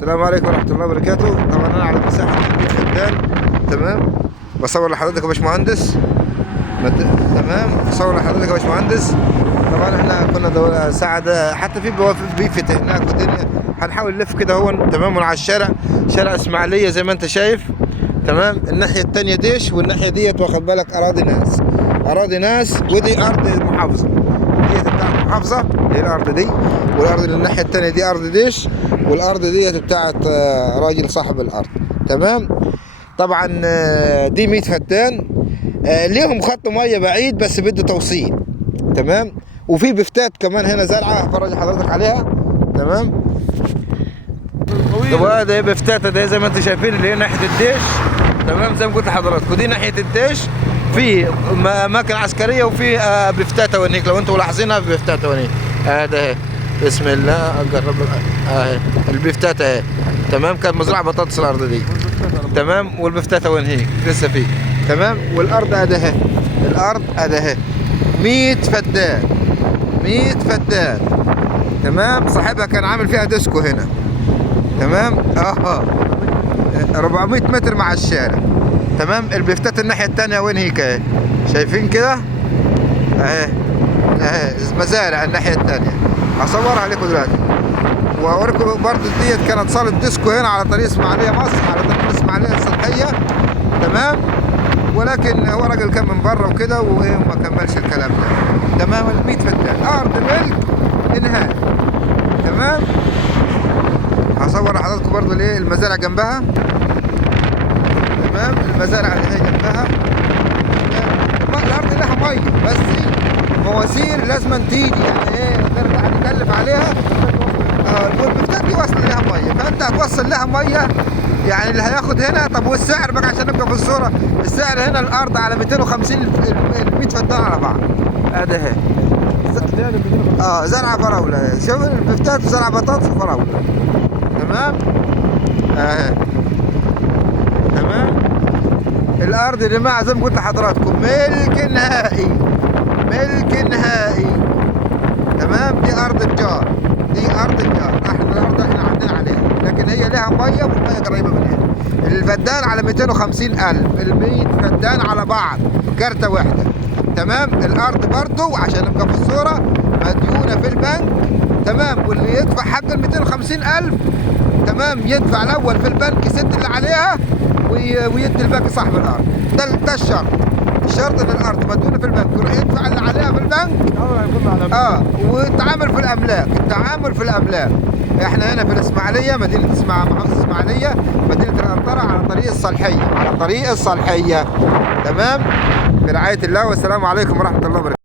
السلام عليكم ورحمة الله وبركاته. طبعا أنا على مساحة 100 فدان. تمام، بصور لحضرتك يا باشمهندس. تمام، بصور لحضرتك يا باشمهندس. طبعا احنا كنا ساعة حتى في بيفت هناك والدنيا. هنحاول نلف كده هو تمام على الشارع، شارع اسماعيلية زي ما انت شايف. تمام، الناحية التانية ديش والناحية ديت واخد بالك أراضي ناس ودي أرض المحافظة. ديت بتاعت المحافظة، دي الأرض دي، والأرض اللي الناحية التانية دي أرض ديش، والأرض ديت بتاعت راجل صاحب الأرض. تمام، طبعا دي 100 فدان. ليهم خط مية بعيد بس بده توصيل. تمام، وفي بفتات كمان هنا زرعة هفرج حضرتك عليها. تمام، وهذا بفتات ده زي ما انتم شايفين اللي هي ناحية الديش. تمام، زي ما قلت لحضراتكم دي ناحية الديش في اماكن عسكريه وفي بفتات ونيك. لو انتم ملاحظينها بفتات ونيك هذا بسم الله اقرب اهي البفتات اهي. تمام، كانت مزرعه بطاطس الارض دي. تمام، والبفتات وين هيك لسه في. تمام، والارض اهي، الارض اهي 100 فدان 100 فدان. تمام، صاحبها كان عامل فيها ديسكو هنا. تمام، 400 متر مع الشارع. تمام، البفتات الناحية التانية وين هيك اهي، شايفين كده اهي مزارع الناحية التانية. هصورها عليكم دلوقتي واوريكم برضه. ديت كانت صالة ديسكو هنا على طريق اسماعيلية مصر، على طريق اسماعيلية الصالحية. تمام، ولكن هو راجل كان من بره وكده وما كملش الكلام ده. تمام، ال 100 فدان ارض ملك انهاء. تمام، هصور لحضراتكم برضه الايه المزارع جنبها. تمام، المزارع اللي هي جنبها. الارض لها ميه بس مواسير لازم تيجي، يعني ايه نرجع نكلف عليها. والبفتات دي واصل لها ميه، فانت هتوصل لها ميه. يعني اللي هياخد هنا. طب والسعر بقى عشان نبقى في الصوره، السعر هنا الارض على 250 ال 100 فدان على بعض. ادي اهي زرعه فراوله. شوف البفتات زرعه بطاطس وفراوله. تمام اهي. تمام، الارض يا جماعه زي ما قلت لحضراتكم ملك نهائي، ملك نهائي. تمام، دي ارض الجار، دي ارض الجار. احنا الارض احنا عاملين عليها، لكن هي لها ميه والميه قريبه من هنا. الفدان على 250,000، ال 100 فدان على بعض كارته واحده. تمام، الارض برضو عشان نبقى في الصوره مديونه في البنك. تمام، واللي يدفع حق ال 250,000 تمام يدفع الاول في البنك يسد اللي عليها ويدي الباقي صاحب الارض. ده الشرط ان الارض مديونه في البنك، يروح يدفع اللي عليها في البنك. والتعامل في الاملاك، التعامل في الاملاك. احنا هنا في الاسماعيليه، مدينه محافظه الاسماعيليه، مدينه الانطره، على طريق الصالحيه، على طريق الصالحيه. تمام، برعايه الله، والسلام عليكم ورحمه الله وبركاته.